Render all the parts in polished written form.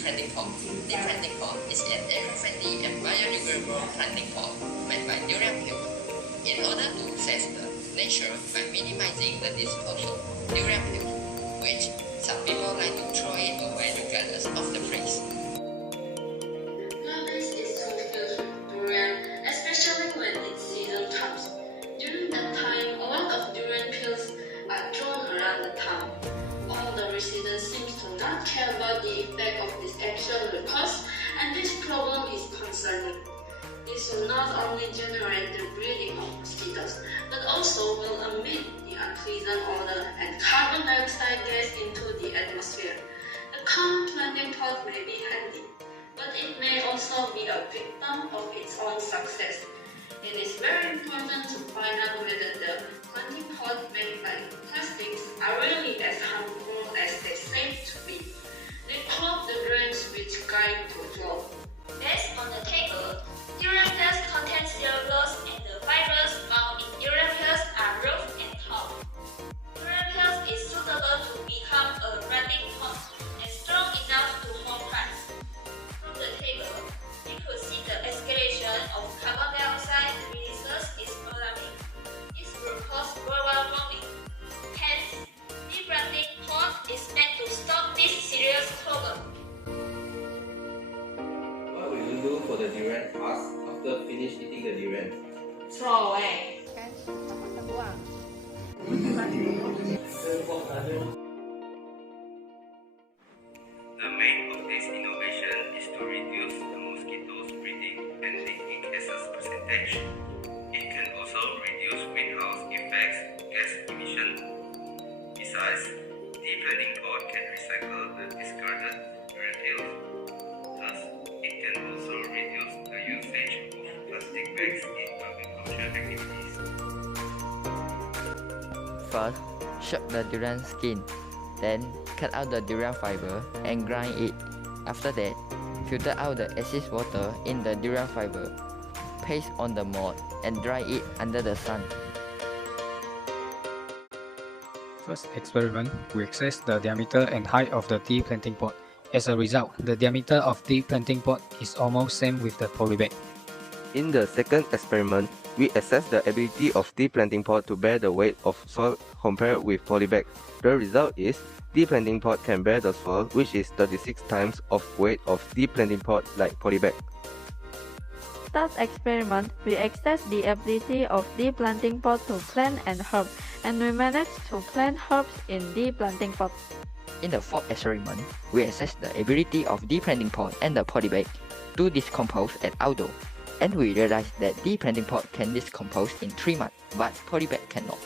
planting pot. Deep planting pot is an eco-friendly and biodegradable planting pot made by Durapil in order to save the nature by minimizing the disposal of Durapil, which some people like to throw it away regardless of the price. Nowadays it's so filled with durian, especially when its season comes. During that time, a lot of durian peels are thrown around the town. All the residents seem to not care about the effect of this action on the cost, and this problem is concerning. This will not only generate the breeding of mosquitoes, but also will emit the unpleasant odor and carbon dioxide gas into the atmosphere. The common planting pot may be handy, but it may also be a victim of its own success. It is very important to find out whether the planting pot made by plastics are really as harmful as they say to be. They clog the drains which guide to flow. Based on the table, durian peels contain cellulose and the fibers found in durian peels are rough and tough. Durian peels is suitable to become a planting pot and strong enough to hold plants. From the table, we could see the escalation of carbon dioxide releases is alarming. This will cause global warming. Hence, deep planting pot is meant to stop this serious problem. What will you do for the durian husk after finish eating the durian? Throw away. The main of this innovation is to reduce the mosquitoes breeding and leaking cases percentage. It can also reduce greenhouse effects gas emission. Besides, the planting pot can recycle the discarded materials. Thus, it can also reduce the usage of plastic bags in agriculture activities. First, chop the durian skin. Then, cut out the durian fiber and grind it. After that, filter out the excess water in the durian fiber. Paste on the mold and dry it under the sun. First experiment, we assess the diameter and height of the tea planting pot. As a result, the diameter of tea planting pot is almost same with the polybag. In the second experiment, we assess the ability of tea planting pot to bear the weight of soil compared with polybag. The result is tea planting pot can bear the soil, which is 36 times of weight of tea planting pot like polybag. Third experiment, we assess the ability of the planting pot to plant an herb, and we managed to plant herbs in the planting pot. In the fourth experiment, we assess the ability of the planting pot and the polybag to decompose at outdoor. And we realized that the planting pot can decompose in 3 months, but polybag cannot.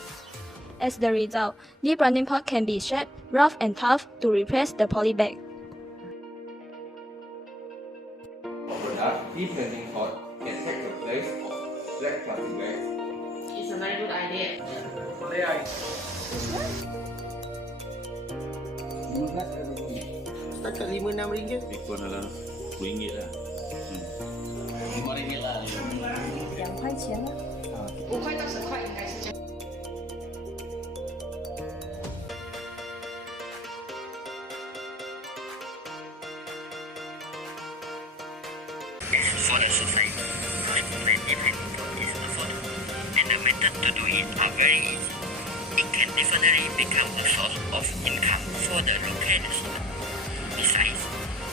As the result, the planting pot can be shaped, rough and tough to replace the polybag. For product, the planting pot can take the place of black plastic bags. It's a very good idea. Setakat RM5-6. Lebih kurang dalam RM10 lah. RM5 lah. 2块钱呢？5块到10块应该是这样。For the society, planting pot is affordable, and the method to do it are very easy. It can definitely become a source of income for the locality. Besides,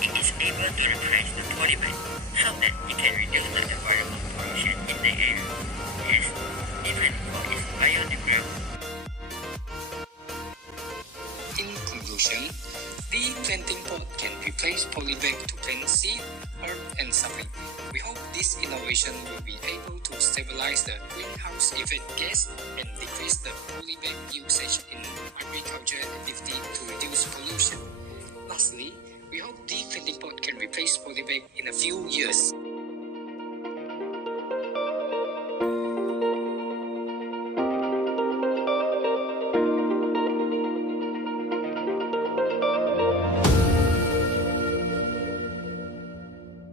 it is able to replace the polybag so that it can reduce the environmental pollution in the area. Yes, even pot is biodegradable. In conclusion, the planting pot can replace polybag to plant seed, herb, and sapling. We hope this innovation will be able to stabilize the greenhouse effect gas and decrease the polybag usage in agriculture activity to reduce pollution. Lastly, we hope the planting pot can replace polybag in a few years.